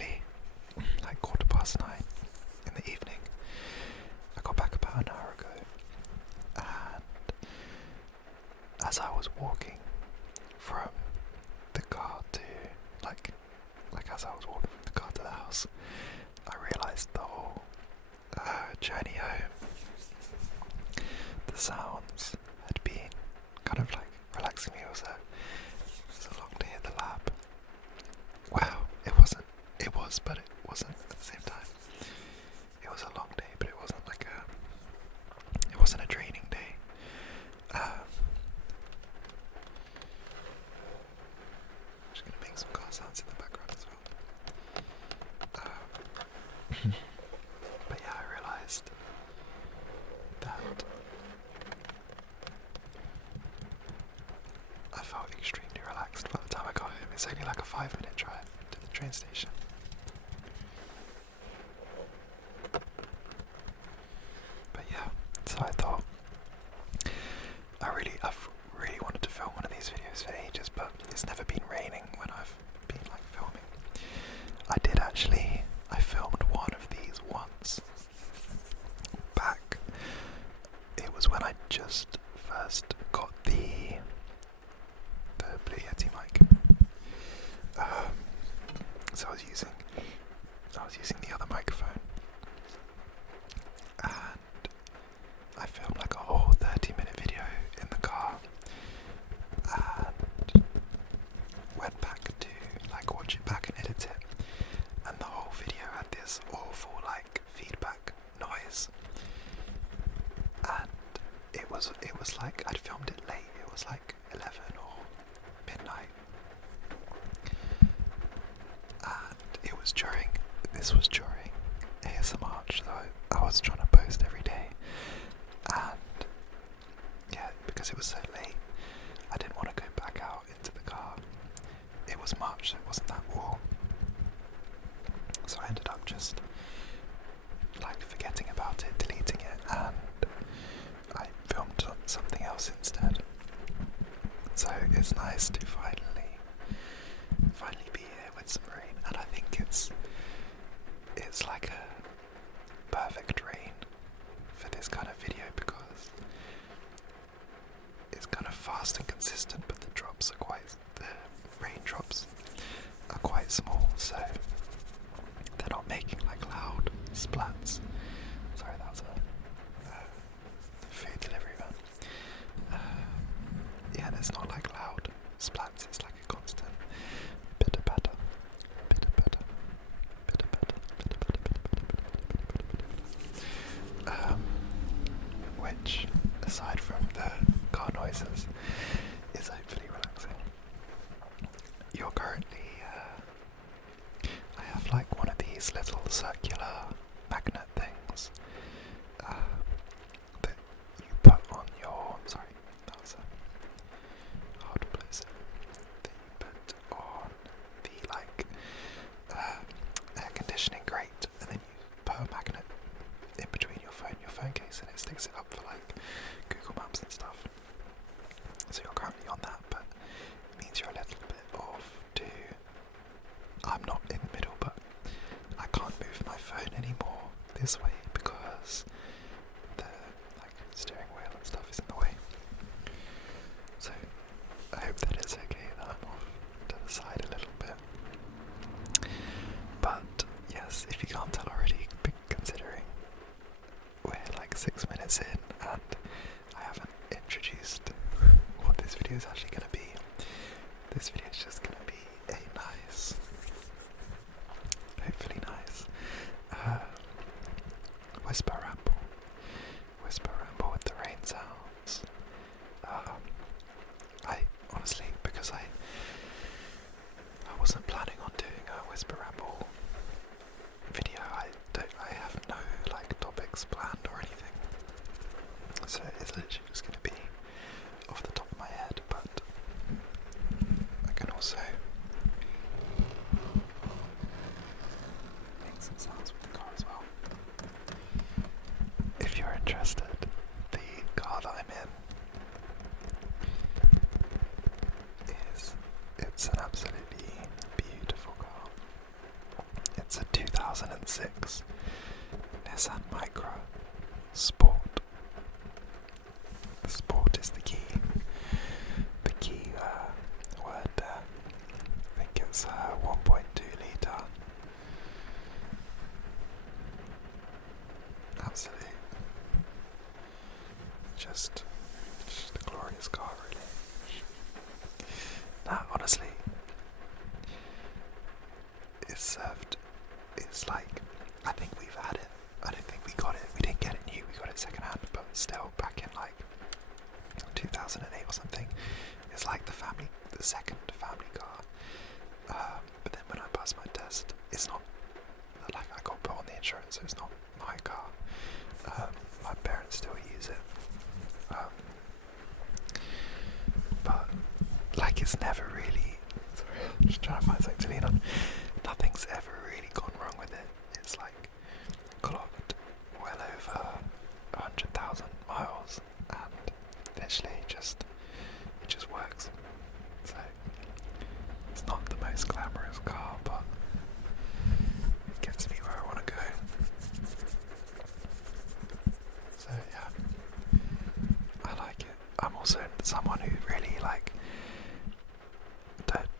early, like 9:15 in the evening. I got back about an hour ago, and as I was walking from the car to like as I was walking from the car to the house, I realised the whole journey home, the sounds had been kind of like relaxing me. It was a long day at the lab. Wow, it was, but it wasn't at the same time. It was a long day, but it wasn't a draining day. I'm just gonna make some car sounds in the background as well. But yeah, I realised that I felt extremely relaxed by the time I got home. It's only like a 5-minute drive to the train station. But yeah, so I thought I've really wanted to film one of these videos for ages, but it's never been raining when I've been like filming. I filmed one of these once back. It was when I just first got the Blue Yeti mic. So I was using the other microphone, and I filmed like a whole 30-minute video in the car, and went back to like watch it back and edit it, and the whole video had this awful like feedback noise, and it was like I'd filmed it late. It was like 11 or midnight, and this was during ASMR, so I was trying to post every day, and yeah, because it was so late, I didn't want to go back out into the car. It was March, so it wasn't that warm, so I ended up just like forgetting about it, deleting it, and I filmed something else instead. So it's nice to finally be here with some rain, and I think it's like a perfect rain for this kind of video because it's kind of fast and consistent, but the raindrops are quite small, so they're not making like loud splats. Sorry, that was a food delivery van. Yeah, there's not like loud splats, it's like a constant pitter patter, pitter patter, pitter patter, pitter patter, pitter patter. Which, aside from the car noises, is hopefully relaxing. You're currently, I have like one of these little circular magnet things that you put on your, sorry, that was a hard explosive that you put on the like air conditioning grate, and then you put a magnet in between your phone case, and it sticks it up for like Google Maps and stuff. So you're currently on that, but it means you're a little bit off to, I'm not in the middle, but I can't move my phone anymore this way because the like steering wheel and stuff is in the way. So I hope that it's okay that I'm off to the side a little bit. But yes, if you can't tell already, considering we're like 6 minutes in and I haven't introduced what this video is actually going to be. This video is just going to be a nice, hopefully nice, whisper ramble with the rain sounds. I honestly, because I wasn't planning on doing a whisper ramble video, I have no like topics planned or anything, so it's literally just going to be off the top of my head, but I can 2006 Nissan Micra Sport. The sport is the key word there. I think it's 1.2 litre. Absolutely. Just a glorious car, really. Now, honestly, it's like, I think we've had it. I don't think we got it. We didn't get it new, we got it second hand, but still, back in like 2008 or something, it's like the second family car. But then when I passed my test, it's not, like I got put on the insurance, so it's not my car. My parents still use it. But like it's never really, sorry, I'm just trying to find something to lean on. Nothing's ever really gone wrong with it. It's like clocked well over 100,000 miles, and literally it just works. So it's not the most glamorous car, but it gets me where I want to go. So yeah, I like it. I'm also someone who really like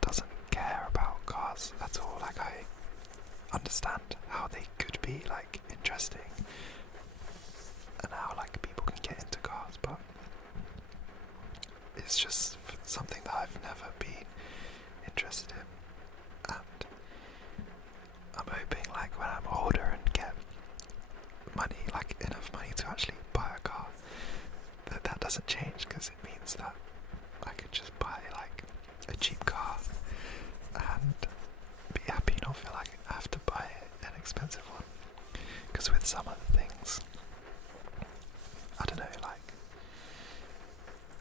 doesn't care about cars at all. Like I understand how they could be like interesting and how like people can get into cars, but it's just something that I've never been interested in, and I'm hoping like when I'm older and get money, like enough money to actually buy a car, that doesn't change, because it means that I could just buy like a cheap car and be happy, not feel like I have to buy an expensive one. Because with some other things, I don't know, like,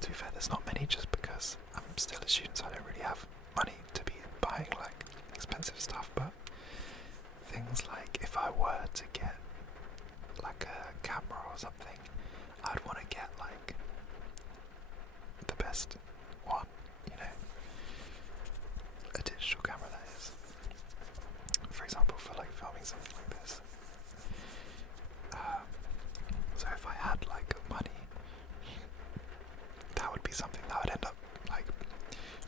to be fair, there's not many, just because I'm still a student, so I don't really have money to be buying like expensive stuff. But things like if I were to get like a camera or something, I'd want to get like the best one, you know, a digital camera, that is. For example, for like filming something like this. So if I had like money, that would be something that I would end up like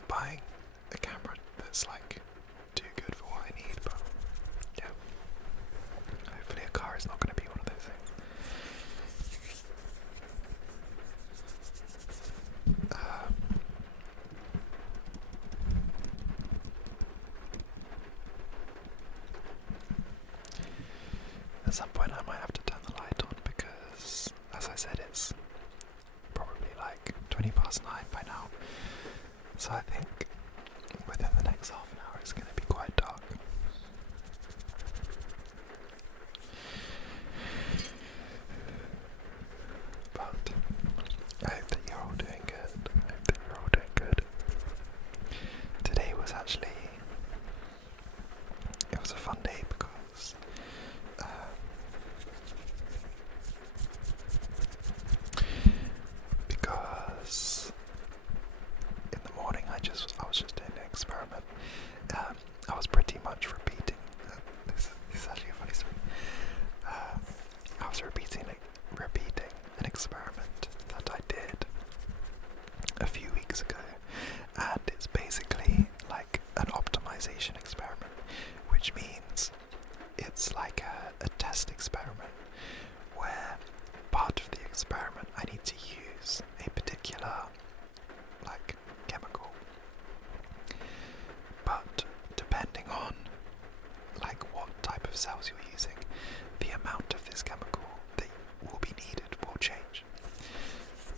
buying a camera that's like too good for what I need. But yeah, hopefully a car is not going to be one of those things. At some point I might have to turn the light on, because as I said, it's probably like 20 past 9 by now, so I think within the next half an hour it's going to be quite dark. But I hope that you're all doing good. Today was actually, it was a fun day because in the morning I was just doing an experiment. I was pretty much repeating. This is actually a funny story. I was repeating an experiment that I did a few weeks ago, and it's basically like an optimization experiment, which means it's like a test experiment where part of the experiment I need to use a particular like chemical, but depending on like what type of cells you're using, the amount of this chemical that will be needed will change.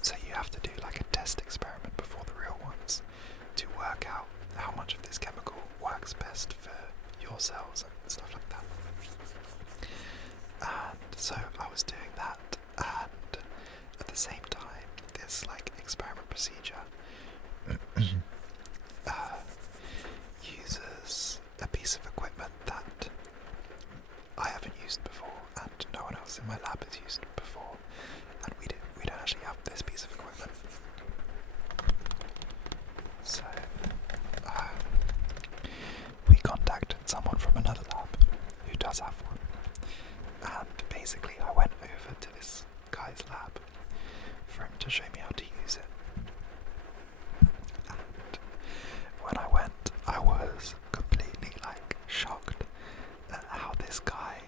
So you have to do like a test experiment before the real ones to work out how much of this chemical works best for your cells and stuff like that. And so I was doing that, and at the same time this like experiment procedure uses a piece of equipment that I haven't used before and no one else in my lab has used before, and we don't actually have this piece of equipment. So we contacted someone from another lab who does have one, to show me how to use it. And when I went, I was completely like shocked at how this guy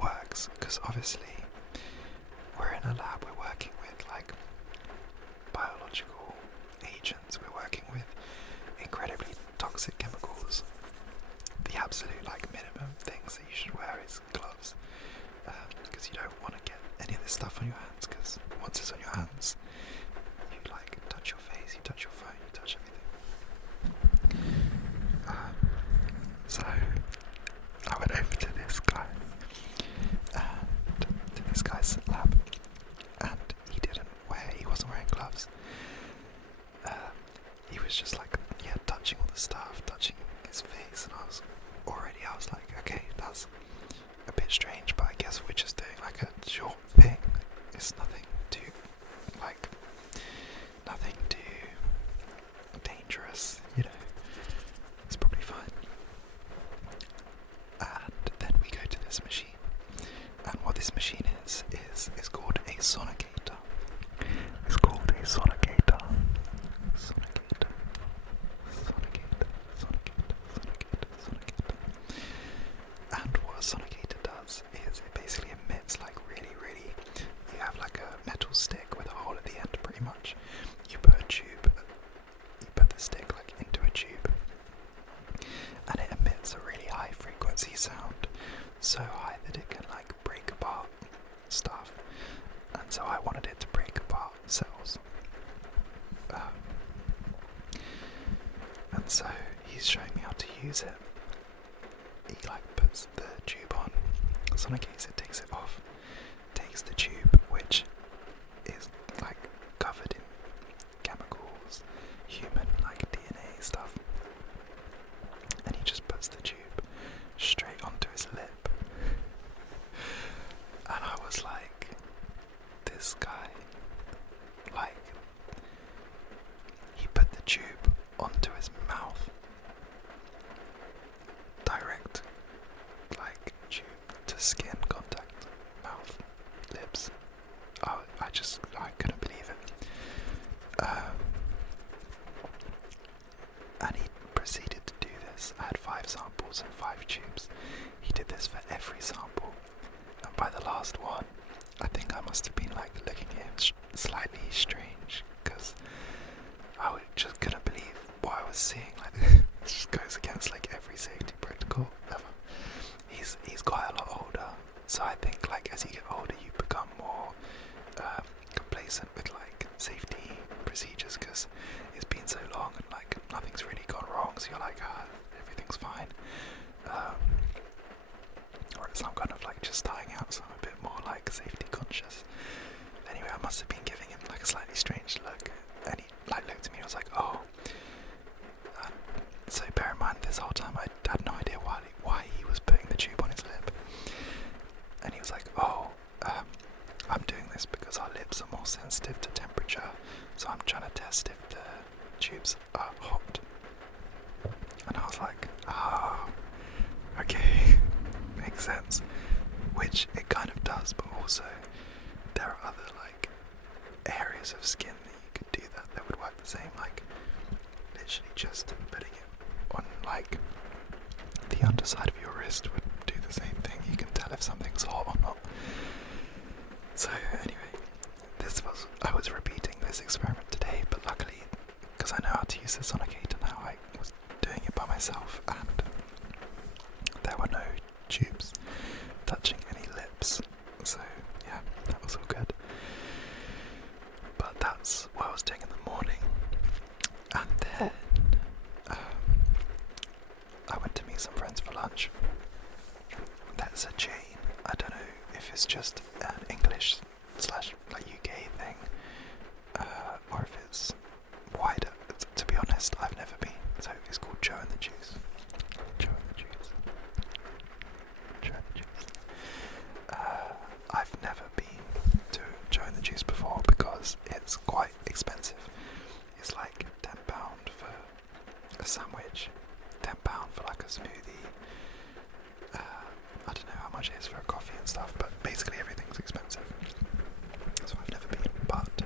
works, because obviously we're in a lab, we're working with like biological agents, we're working with incredibly toxic chemicals. The absolute like minimum things that you should wear is gloves, because you don't want to get any of this stuff on your hands, because once it's on your hands you like touch your face, you touch your phone, you touch everything. So I went over to this guy and to this guy's lab, and he wasn't wearing gloves. He was just like, yeah, touching all the stuff, touching his face, and I was like, okay, that's a bit strange, but I guess we're just doing like a short thing. It's nothing too dangerous, you know. It's probably fine. And then we go to this machine, and what this machine is called a sonicator. It's called a sonicator. Sonicator. And what a sonicator does is it basically emits like really, you have like a metal stick with a hole at the end pretty much. You put the stick like into a tube, and it emits a really high frequency sound, so high that it can like break apart stuff. And so I wanted it to break apart cells. And so he's showing me how to use it. He like puts the tube on, sonicates it, takes it off, takes the tube, which is like covered in chemicals, human like DNA stuff, and he just puts the tube straight onto his lip. And I was like, this guy, like, he put the tube onto his mouth, direct, like, tube to skin contact, mouth, lips. I couldn't believe it. And he proceeded to do this. I had 5 samples and 5 tubes. He did this for every sample, and by the last one, I think I must have been like looking at him slightly strange, because I just couldn't believe what I was seeing. Like, it just goes against like every safety protocol ever. He's quite a lot older, so I think like as you get older you become more complacent with like safety procedures, because it's been so long and like nothing's really gone wrong, so you're like, everything's fine. Or it's I'm kind of like just starting out, so I'm a bit more like safety conscious. Anyway, I must have been giving him like a slightly strange look, and he like looked at me and was like, oh. So bear in mind, this whole time I had no idea why he was putting the tube on his lip. And he was like, oh, I'm doing this because our lips are more sensitive to temperature, so I'm trying to test if the tubes are hot. And I was like, okay, makes sense. Which it kind of does, but also there are other like areas of skin that you could do that would work the same, like literally just putting it on like the underside of your wrist would do the same thing. You can tell if something's hot or not. So anyway, I was repeating this experiment today, but luckily, because I know how to use the sonicator now, I was doing it by myself, and there were no tubes touching any lips, so yeah, that was all good. But that's what I was doing in the morning, and then I went to meet some friends for lunch. There's a chain, I don't know if it's just an English / like UK thing, or if it's wider. To be honest, I've never been, so it's called Joe and the Juice. I've never been to Joe and the Juice before because it's quite expensive. It's like £10 for a sandwich, £10 for like a smoothie. I don't know how much it is for a coffee and stuff, but basically everything's expensive. So I've never been, but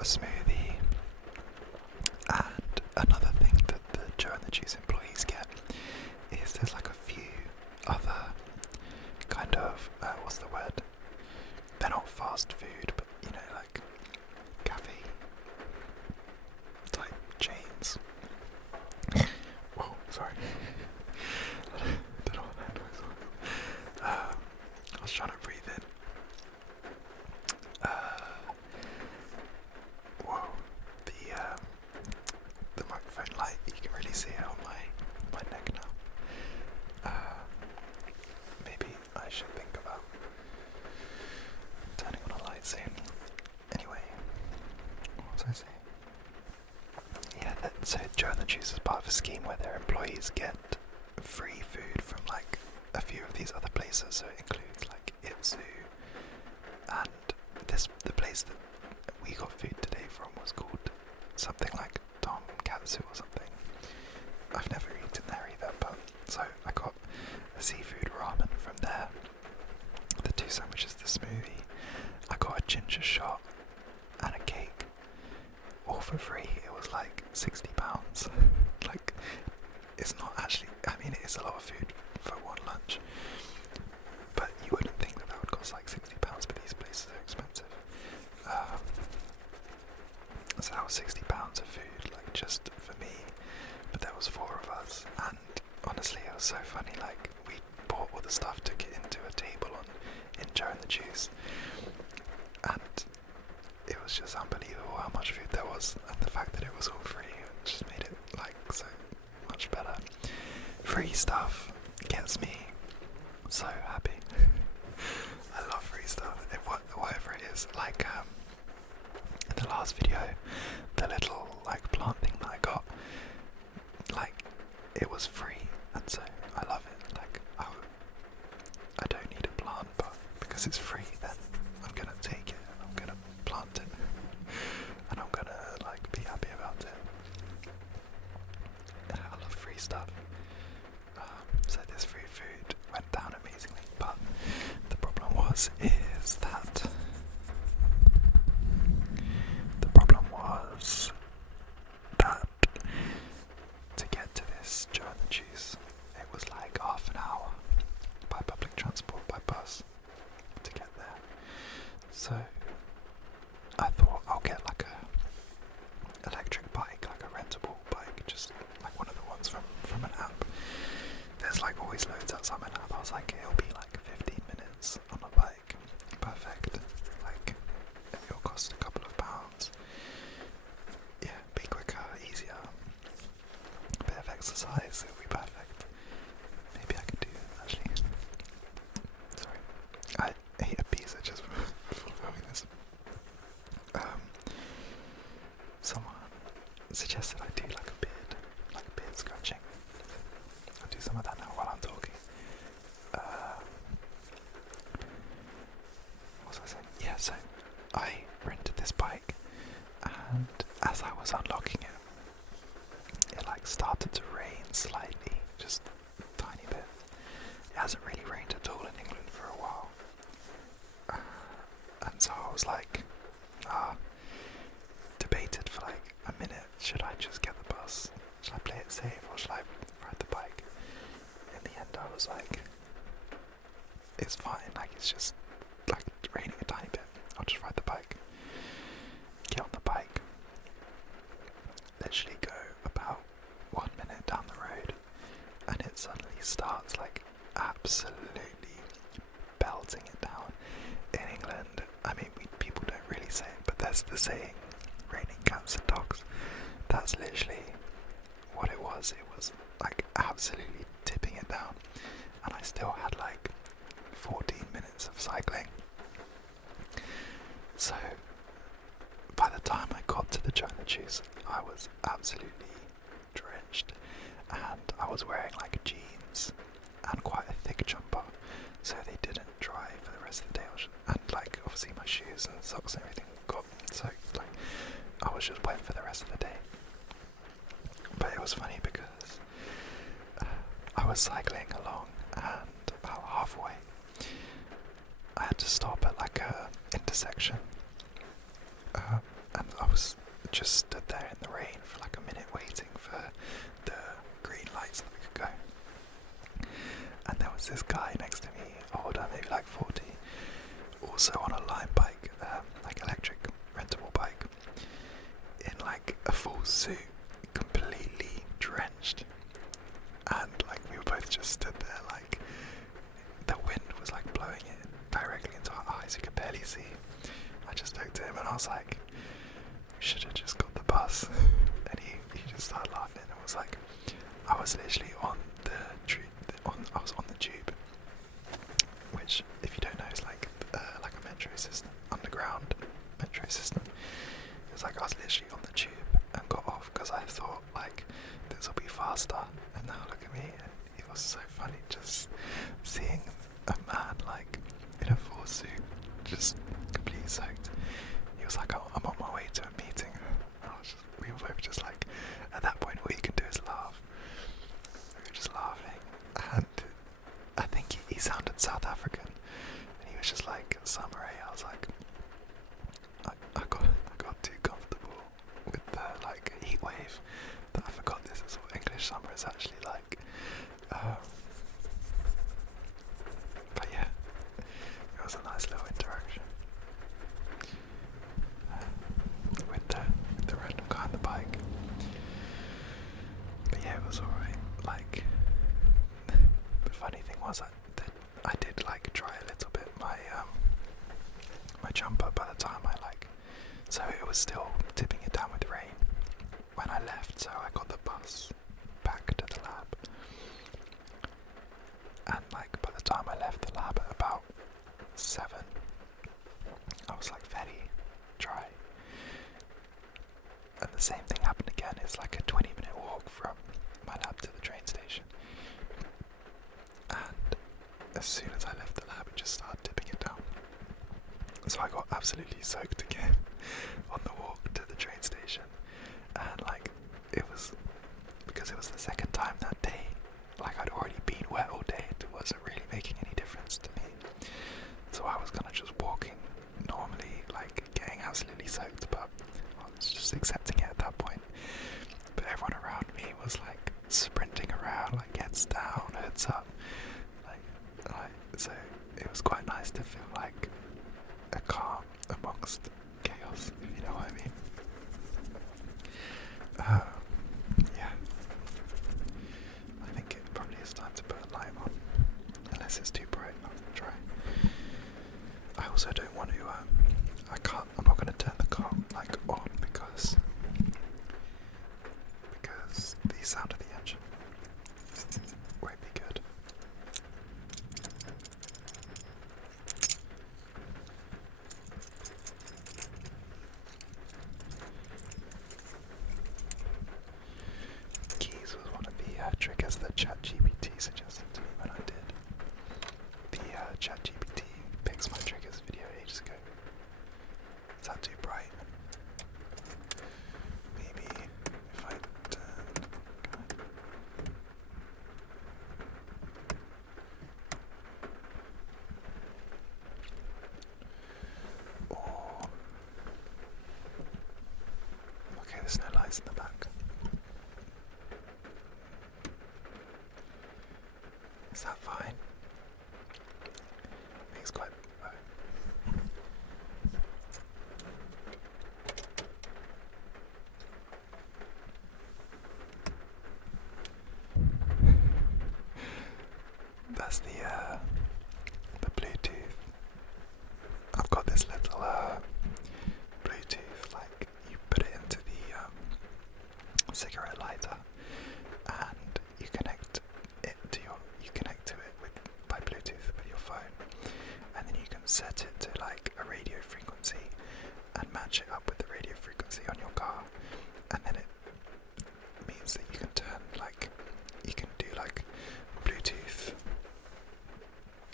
got a smoothie, and another thing that the Joe and the Juice employees get is there's like a few other kind of, what's the word? They're not fast food, but you know, like cafe type chains. Whoa, sorry. Don't know what that noise was. I was trying to breathe in. Whoa, the microphone light, you can really see it on my neck now. Maybe I should think about turning on a light soon. Anyway, what was I saying? Yeah, so Joe and the Juice is part of a scheme where their employees get free food from like a few of these other places. So it includes like Itsu, and the place that we got food today from was called something like Tom Katsu or something. I've never eaten there either, but so I got a seafood ramen from there, the 2 sandwiches, the smoothie. I got a ginger shot and a cake, all for free. It was like £60. Like, it's not actually, I mean, it is a lot of food for one lunch, but you wouldn't think that would cost like £60, but these places are expensive. So that was £60 of food, like just for me, but there was 4 of us, and honestly it was so funny. Like, we bought all the stuff, took it into a table in Joe and the Juice, and it was just unbelievable how much food there was, and the fact that it was all free just made it like so much better. Free stuff gets me so happy. I love free stuff, whatever it is. Like in the last video, the little like plant thing that I got, like it was free, and so I love it. Like I don't need a plant, but because it's free, then I'm gonna take it. I'm gonna plant it, and I'm gonna like be happy about it. Yeah, I love free stuff. So this free food went down amazingly, but the problem is that to get to this Joe and the Juice, it was like half an hour by public transport, by bus, to get there. So I thought I'll get like a electric bike, like a rentable bike, just like one of the ones from an app. There's like always loads outside my app. I was like, it'll be like 15 minutes on a bike, perfect. Like, it'll cost a couple of pounds. Yeah, be quicker, easier. A bit of exercise, it'll be perfect. Maybe I could do it, actually. Sorry, I ate a pizza just before filming this. Someone suggested I do like a beard scratching. I'll do some of that now while I'm talking. What was I saying? Yeah, so I rented this bike, and as I was unlocking it like started to rain slightly, just a tiny bit. It hasn't really rained at all in England for a while. And so I was like, debated for like a minute, should I just get the bus? Should I play it safe, or should I ride the bike? In the end I was like, it's fine, like it's just like raining a tiny bit, I'll just ride the bike. Get on the bike, literally go about 1 minute down the road, and it suddenly starts like absolutely belting it down. In England, I mean, people don't really say it, but there's the saying, raining cats and dogs. That's literally what it was. It was like absolutely tipping it down, and I still had like 14 minutes of cycling. So by the time I got to the Joe and the Juice, I was absolutely drenched, and I was wearing like jeans and quite a thick jumper, so they didn't dry for the rest of the day. And like obviously my shoes and socks and everything got soaked. Like I was just wet for the rest of the day. But it was funny because I was cycling along, and about halfway I had to stop at like a intersection, and was just stood there in the rain for like a minute waiting for the green lights that we could go. And there was this guy next to me, older, maybe like 40, also on a Lime bike, like electric rentable bike, in like a full suit, completely drenched. And like we were both just stood there, like the wind was like blowing it directly into our eyes, you could barely see. I just looked at him and I was like, we should have just got the bus. And he just started laughing and was like, I was literally on the I was on the tube, which if you don't know is like a metro system, underground metro system. It was like I was literally on the tube and got off because I thought like this will be faster, and now look at me. It was so funny just seeing a man like in a full suit, just completely soaked. He was like, I'm on my way to a meeting. We were both just like, at that point all you can do is laugh. We were just laughing, and I think he sounded South African, and he was just like, Summer. I was like, I got too comfortable with the like heat wave that I forgot this is what English summer is actually like. But yeah, it was a nice little interaction with the random guy on the bike. But yeah, it was alright. Like, the funny thing was that I did like dry a little bit my jumper by the time so it was still tipping it down with rain when I left, so I got the bus back to the lab. And like by the time I left the lab at about 7, I was like fairly dry. And the same thing happened again. It's like a 20-minute walk from my lab to the train station. And as soon as I left the lab, it just started tipping it down. So I got absolutely soaked again on the walk to the train station. And like, it was, because it was the second time that day, like I'd already been wet all day, it wasn't really making any difference to me. So I was kind of just walking normally, like getting absolutely soaked, but I was just accepting it at that point. But everyone around me was like sprinting around, like heads down, heads up. So it was quite nice to feel like a calm amongst chaos, if you know what I mean. Yeah. I think it probably is time to put a light on, unless it's too bright. I'll try. I also don't want to, I'm not going to turn the car like on because the sound of the engine won't be good. Keys was one of the triggers that ChatGPT suggested to me when I did the ChatGPT picks my triggers video ages ago. Is that too bright? Maybe if I turn... Or... Okay, there's no lights in the back. Is that fine? It's quite low. That's the Bluetooth. I've got this little Bluetooth, like you put it into the cigarette lighter, and you connect to it by Bluetooth with your phone, and then you can set it to like a radio frequency and match it up with the radio frequency on your car, and then it means that you can do like Bluetooth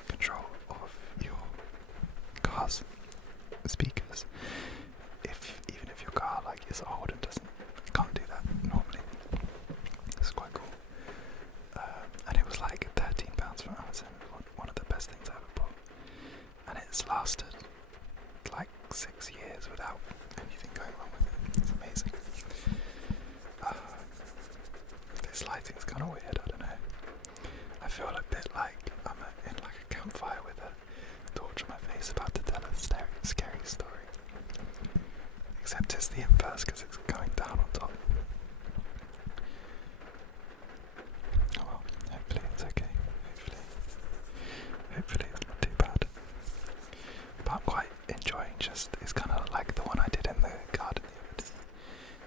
control of your car's speakers. Even if your car like is old and can't do that normally. It's quite cool. And it was like £13 from Amazon. One of the best things I ever bought. And it's lasted like 6 years without anything going wrong with it. amazing. This lighting's kind of weird, I don't know. I feel a bit like I'm in like a campfire with a torch on my face about to tell a scary story. Except it's the inverse because it's going down on top. Oh well, hopefully it's okay. Hopefully it's not too bad. But I'm quite enjoying it's kind of like the one I did in the garden the other day.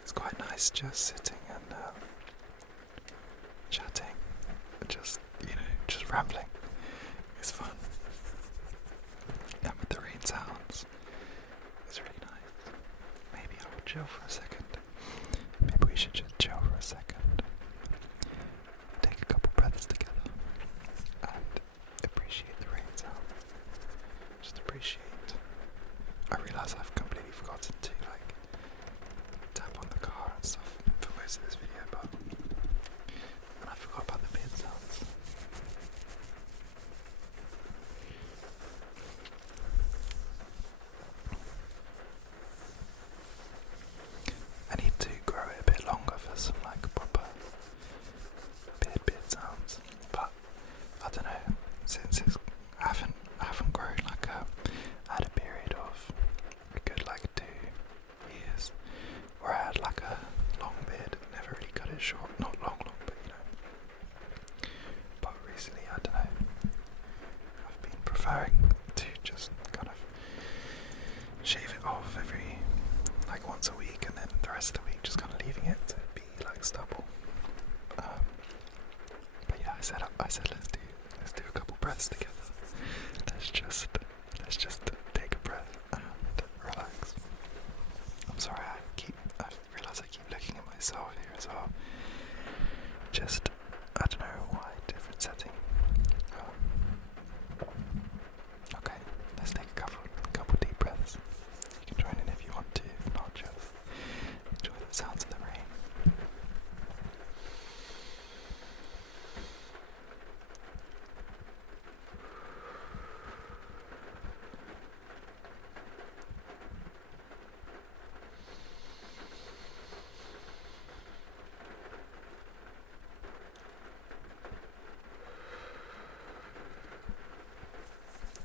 It's quite nice just sitting and chatting, just rambling. It's fun. And with the rain sounds, it's really nice. Maybe I will chill for a second. Maybe we should just chill for a second. Take a couple breaths together and appreciate the rain sound. Just appreciate. I realise I've completely forgotten to tap on the car and stuff for most of this video, and I forgot about the beard sounds. I need to grow it a bit longer for some proper beard sounds, but I don't know, since I haven't grown I had a period of a good 2 years where I had a long beard, never really cut it short, not long, but but recently, I don't know, I've been preferring to just kind of shave it off every once a week, and then the rest of the week just kind of leaving it to be stubble. But yeah, I said let's do a couple breaths together. Let's just take a breath and relax. I'm sorry, I realise I keep looking at myself here as well. I don't know why, different setting. Okay, let's take a couple deep breaths. You can join in if you want to, if not, just enjoy the sounds of the rain.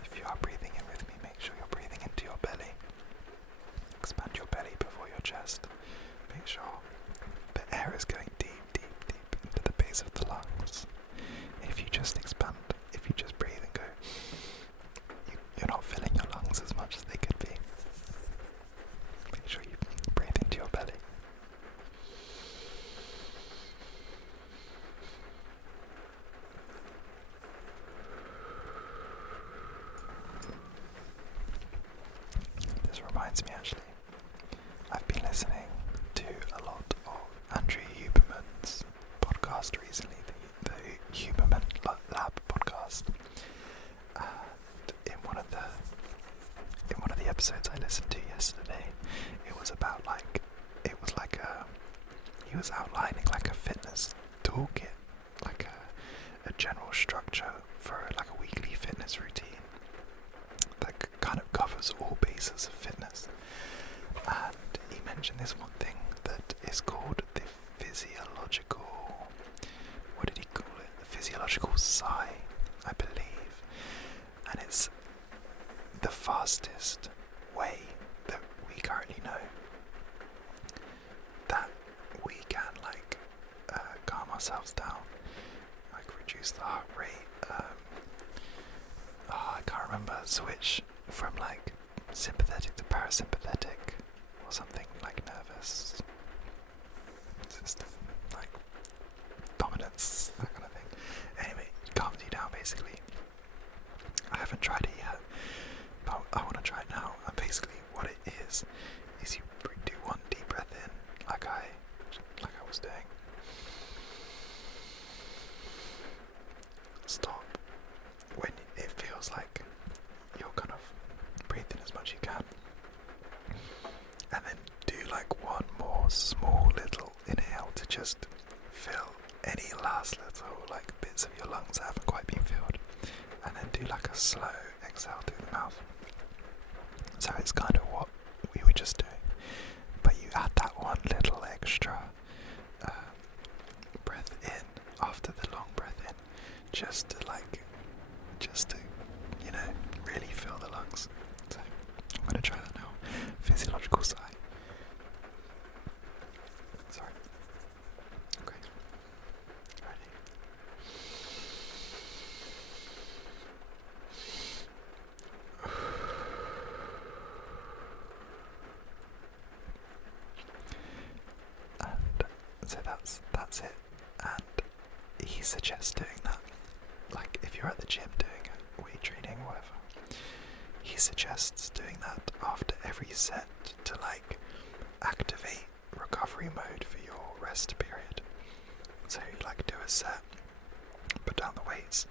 If you are breathing in with me, make sure you're breathing into your belly. Expand your belly before your chest. Make sure the air is going deep into the base of the lungs. If you just breathe and go, you're not filling your lungs as much as they could be. Make sure you breathe into your belly. This reminds me, actually, I've been listening to a lot of Andrew Huberman's podcast recently, the Huberman Lab podcast. And in one of the episodes I listened to yesterday, it was about he was outlining a fitness toolkit, a general structure for a weekly fitness routine that kind of covers all bases of fitness. And he mentioned this one thing that is called the physiological, what did he call it? The physiological sigh, I believe. And it's the fastest way that we currently know that we can calm ourselves down, reduce the heart rate. I can't remember, switch from sympathetic to parasympathetic or something, nervous system, dominance, that kind of thing. Anyway, it calms you down basically. I haven't tried it yet, but I want to try it now. And basically what it is you do one deep breath in, like I was doing. Stop when it feels like you're kind of breathing as much as you can, and then do one more small little inhale to just fill any last little bits of your lungs that haven't quite been filled, and then do a slow exhale through the mouth. So it's kind of what we were just doing, but you add that one little that's it. And he suggests doing that, like if you're at the gym doing weight training or whatever, he suggests doing that after every set to like activate recovery mode for your rest period. So you like do a set, put down the weights,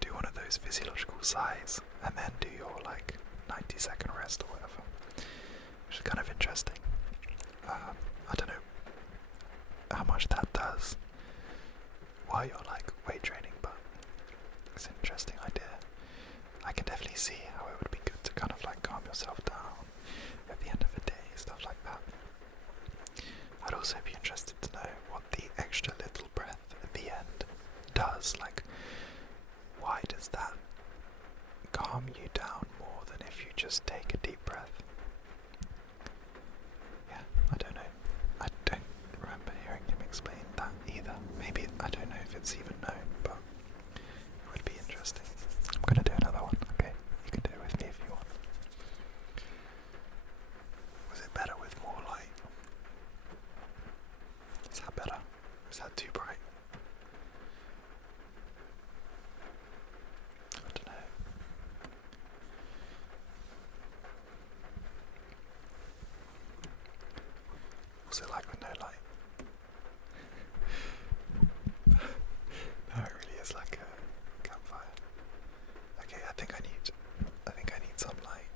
do one of those physiological sighs, and then do your like 90-second rest or whatever, which is kind of interesting. I don't know how much that does while you're like weight training, but it's an interesting idea. I can definitely see how it would be good to kind of like calm yourself down at the end of a day, stuff like that. I'd also be interested to know what the extra little breath at the end does. Like, why does that calm you down more than if you just take a deep breath? Yeah, I don't know. I don't remember hearing him explain that either. Maybe, I don't know if it's even known, but it would be interesting. I'm gonna do another one, okay? You can do it with me if you want. Was it better with more light? Is that better? Is that too bright? I don't know. What's it like with no light? No, it really is like a campfire. Okay, I think I need some light.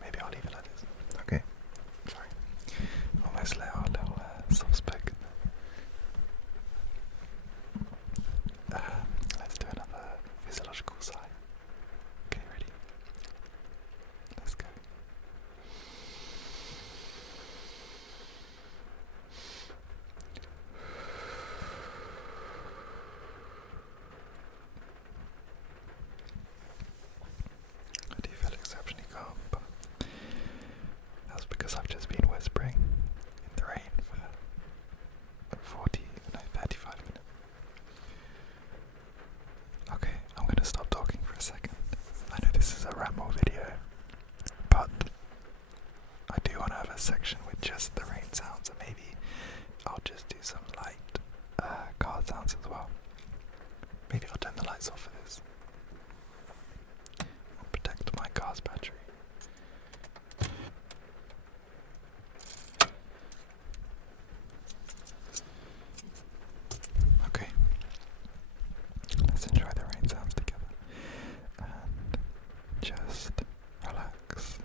Maybe I'll leave it like this. Okay. Sorry. Almost let our little soft spoken. Let's do another physiological sigh. Okay, ready? Let's go. I do feel exceptionally calm, but that's because I've just been whispering in the rain for 35 minutes. Okay, I'm gonna stop talking for a second. I know this is a ramble video, but I do want to have a section with just the rain sounds, and maybe I'll just do some light car sounds as well. Maybe I'll turn the lights off for this. I'll protect my car's battery. Okay, let's enjoy the rain sounds together and just relax.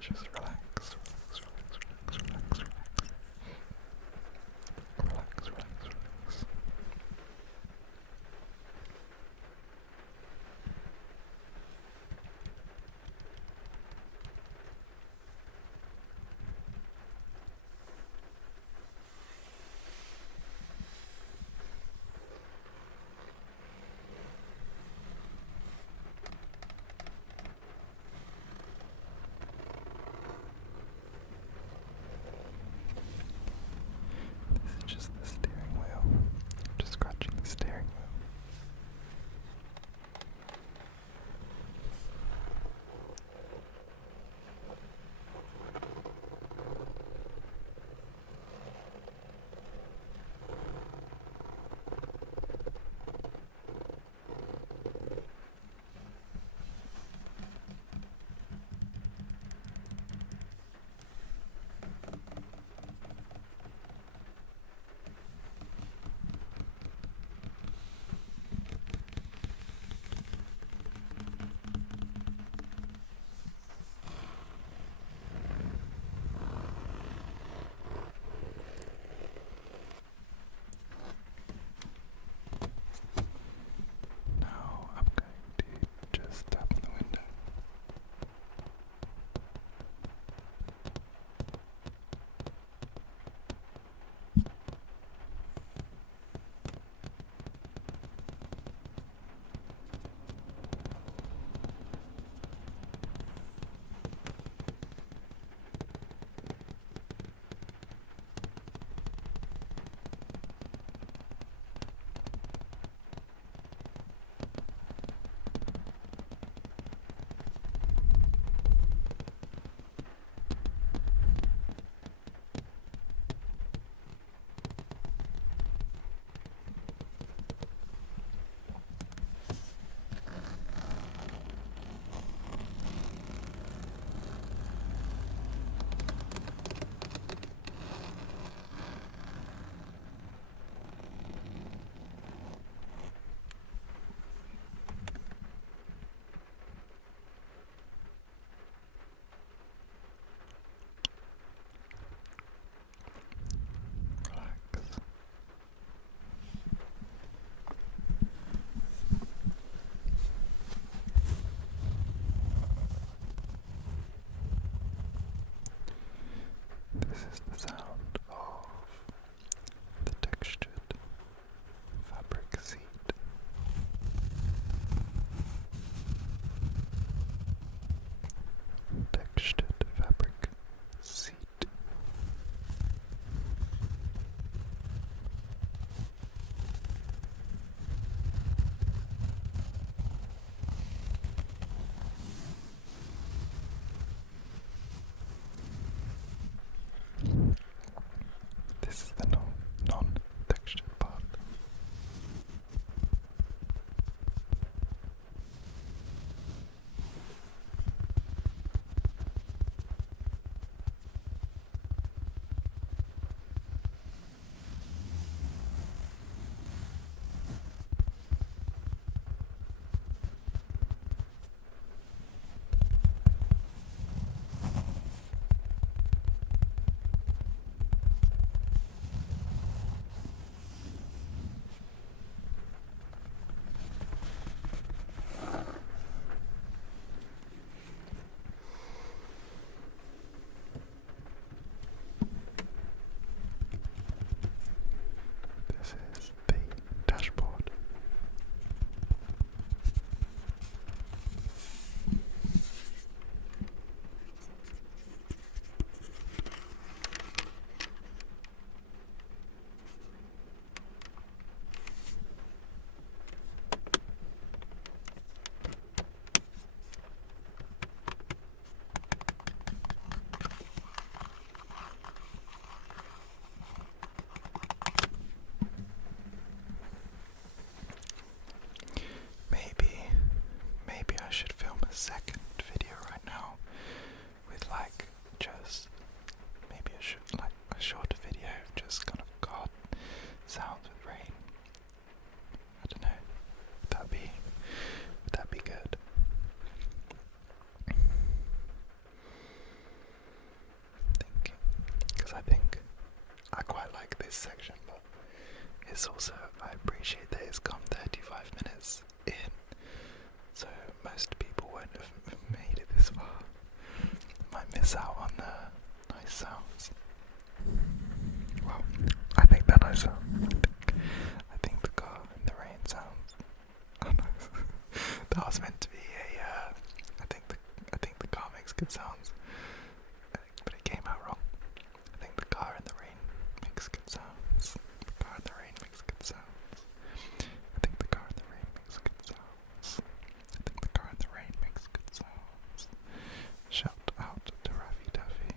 Just relax, relax, relax, relax, relax, relax. is the sound of the textured fabric seat. Textured fabric seat. This is the non-textured part. This is the dashboard. Maybe I should film a second video right now with like just maybe a shorter video of just kind of God sounds with rain. I don't know. Would that be good? Thinking, because I think I quite like this section, but it's also I appreciate that it's come 35 minutes in. So most people won't have made it this far. Might miss out on nice sounds. Well, I think they're nice sounds. I think the car in the rain sounds. Oh no, that was meant to be a. I think the car makes good sounds, but it came out wrong. I think the car in the rain makes good sounds. The car in the rain makes good sounds. I think the car in the rain makes good sounds. I think the car in the rain makes good sounds. Shout out to Raffy Daffy.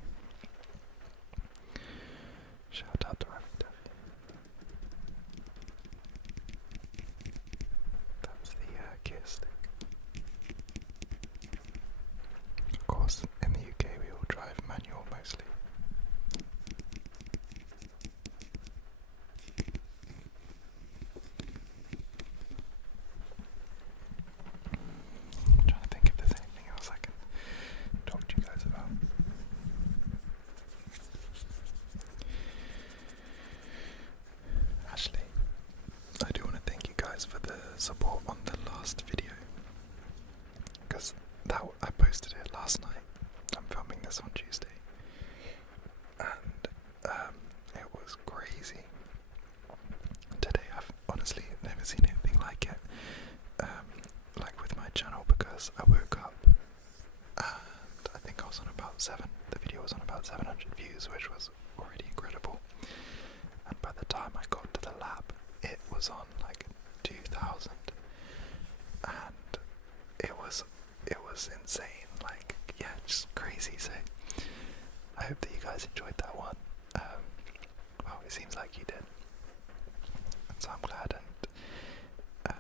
Shout out to Raffy Daffy. That's the gear stick. Of course, in the UK we all drive manual mostly. I'm trying to think if there's anything else I can talk to you guys about. Actually, I do want to thank you guys for the support on the last video, because I posted it last night. I'm filming this on Tuesday, and it was crazy. Today I've honestly never seen anything like it. Like with my channel, because I woke up and I think I was on about the video was on about 700 views, which was already incredible. And by the time I got to the lab, it was on like 2,000, and it was insane. Like, yeah, just crazy. So I hope that you guys enjoyed that one. Well, it seems like you did, and so I'm glad. And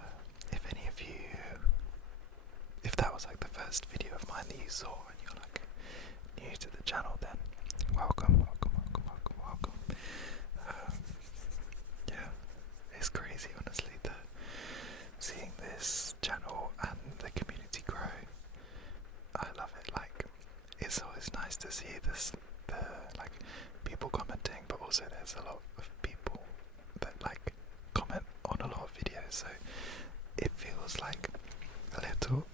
if any of you, if that was like the first video of mine that you saw and you're like new to the channel, then welcome. Yeah, it's crazy, honestly, seeing this channel and the community grow. I love it. Like, it's always nice to see the people commenting, but also there's a lot of people that like comment on a lot of videos, so it feels like a little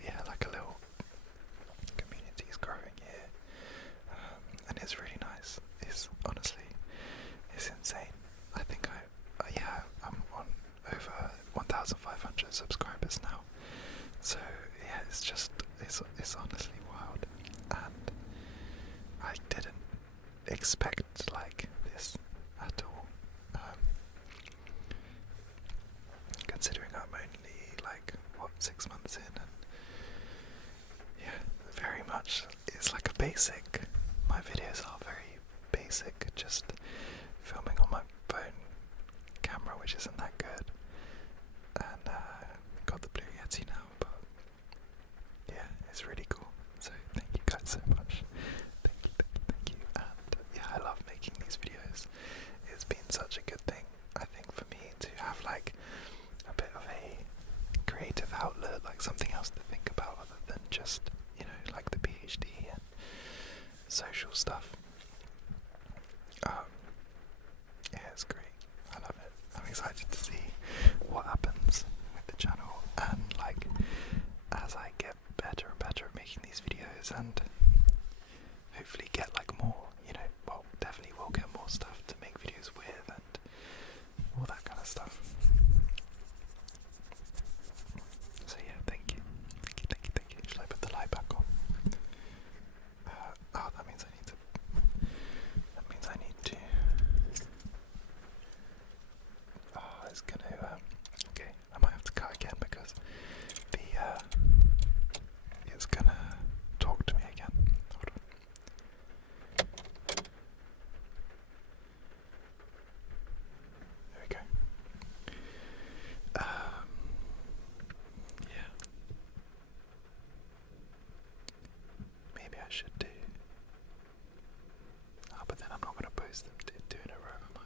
community is growing here, and it's really nice. It's honestly subscribers now. So yeah, it's honestly wild, and I didn't expect like this at all. Considering I'm only like 6 months in, and yeah, very much it's like a basic. My videos are very basic, just filming on my phone camera, which isn't that good, and got the Blue Yeti now, but yeah, it's really cool. So thank you guys so much. Thank you. And yeah, I love making these videos. It's been such a good thing, I think, for me to have like a bit of a creative outlet, like something else to think about other than just, like the PhD and social stuff. Yeah, it's great. I love it. I'm excited to see what happens with the channel, and like as I get better and better at making these videos, and hopefully get like more, well, definitely will get more stuff to make videos with and all that kind of stuff. So yeah, thank you. Should I put the light back on? That means I need to. It's gonna. Okay, I might have to cut again because it's gonna talk to me again. Hold on. There we go. Yeah. Maybe I should do. But then I'm not gonna post them two in a row, am I?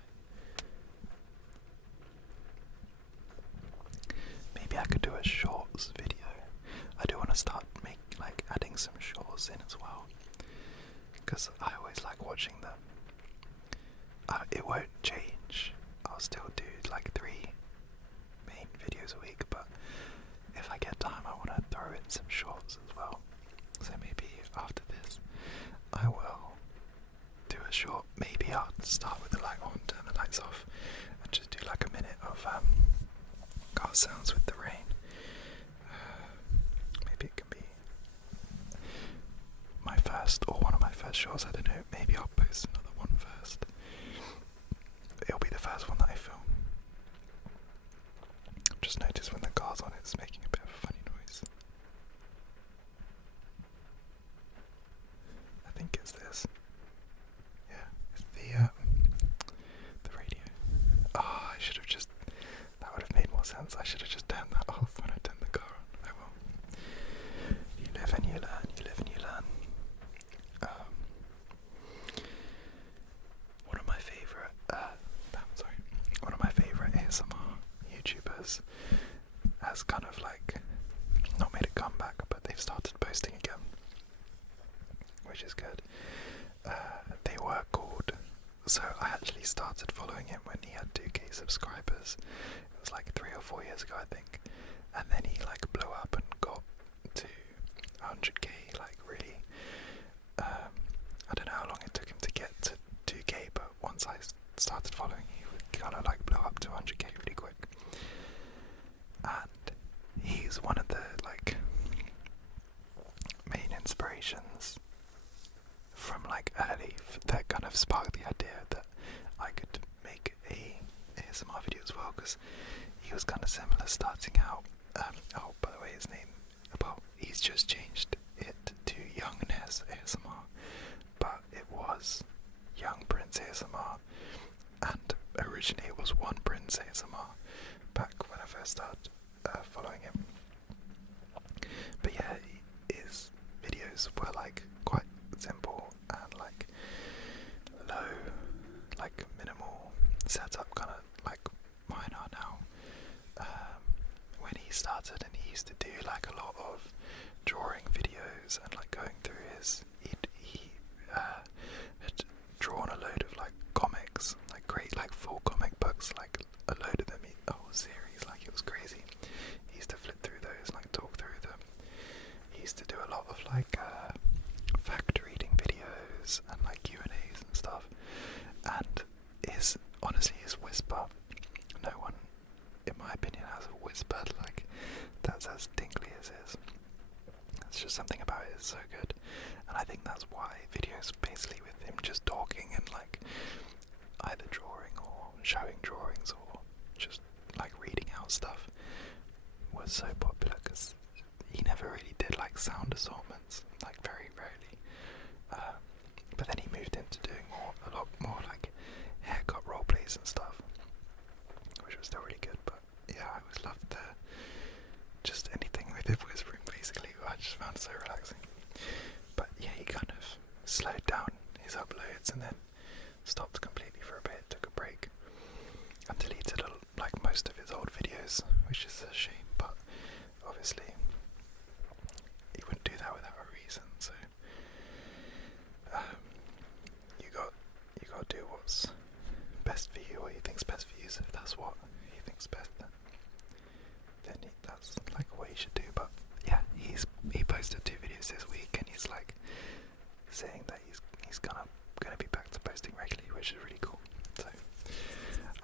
Maybe I could do a shorts video. I do want to start adding some shorts in as well, because I always like watching them. It won't change. I'll still do like 3 main videos a week, but if I get time, I want to throw in some shorts as well. So maybe after this, I will do a short. Maybe I'll start with the light on, turn the lights off, and just do like a minute of car sounds with the rain. Maybe it can be my first, or one of my first shorts, I don't know. Maybe I'll post another one first. It'll be the first one that I film. I've just noticed when the car's on, it's making a bit of a funny noise. I think it's this. Yeah, it's the radio. I should have just. That would have made more sense. I should have just turned that off when I turned the car on. Oh well. You live and you learn. One of my favorite ASMR YouTubers has kind of like not made a comeback, but they've started posting again, which is good. They were called. So I actually started following him when he had 2k subscribers. It was like 3 or 4 years ago, I think, and then he like blew up and got to 100k. Like really, I don't know how long it took him to get to 2k, but once I started following, he kind of like blew up to 100k really quick. And he's one of the like main inspirations from like early that kind of sparked the idea that I could make a ASMR video as well, because he was kind of similar starting out. By the way, his name, well, he's just changed it to Young Nez ASMR, but it was Young Prince ASMR, and originally it was One Prince ASMR back when I first started following him. But yeah, his videos were like quite simple and like low, like minimal setup, kind of like mine are now. When he started, and he used to do like a lot of drawing videos and like going through his, he had drawn a load of like comics, like great like full comic books, like a load of them, a whole series, like it was crazy. He used to flip so popular because he never really did like sound assortments, like very rarely. But then he moved into doing a lot more like haircut role plays and stuff, which was still really good. But yeah, I always loved just anything with him whispering basically. I just found it so relaxing. But yeah, he kind of slowed down his uploads and then stopped completely for a bit, took a break, and deleted like most of his old videos, which is a shame, but obviously he wouldn't do that without a reason. So you got to do what's best for you, or he thinks best for you. So if that's what he thinks best, then that's like what he should do. But yeah, he posted 2 videos this week, and he's like saying that he's gonna be back to posting regularly, which is really cool. So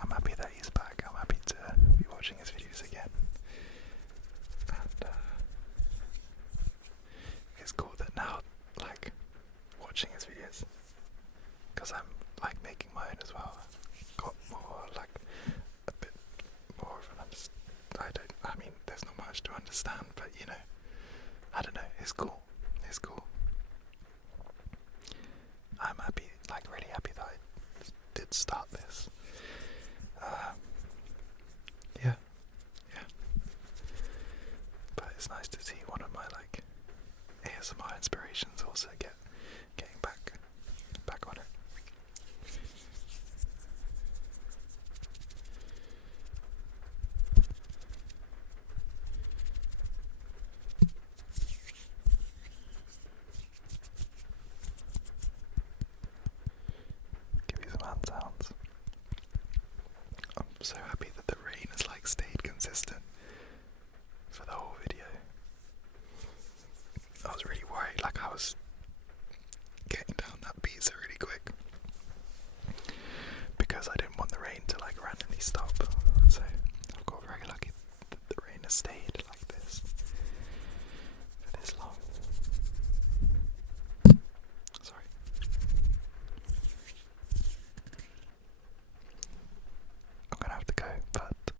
I'm happy that he's back. I'm happy to be watching his videos again, and it's cool that now, like, watching his videos, because I'm like making my own as well, got more like a bit more of an I mean there's not much to understand, but you know, I don't know, it's cool. I'm happy, like really happy that I did start this. Yeah. But it's nice to see one of my like ASMR inspirations also getting back on it. Give you some hand sounds. I'm so happy that the rain has like stayed consistent for the whole video. I was really worried, like I was getting down that pizza really quick because I didn't want the rain to like randomly stop. So I've got very lucky that the rain has stayed.